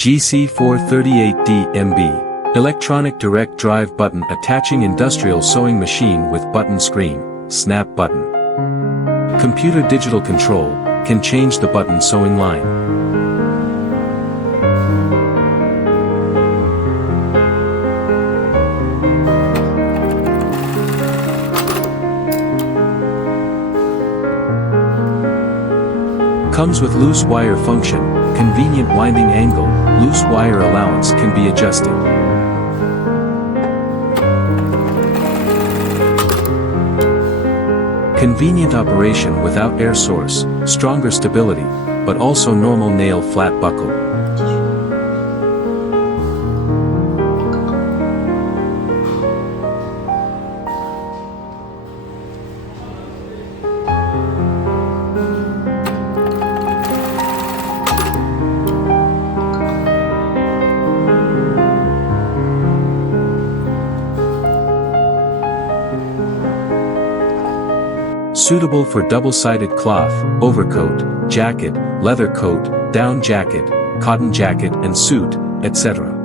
GC438D-MB Electronic Direct Drive Button Attaching Industrial Sewing Machine with Button Screen, Snap Button. Computer Digital Control, can change the button sewing line. Comes with loose wire function, convenient winding angle, loose wire allowance can be adjusted. Convenient operation without air source, stronger stability, but also normal nail flat buckle. Suitable for double-sided cloth, overcoat, jacket, leather coat, down jacket, cotton jacket and suit, etc.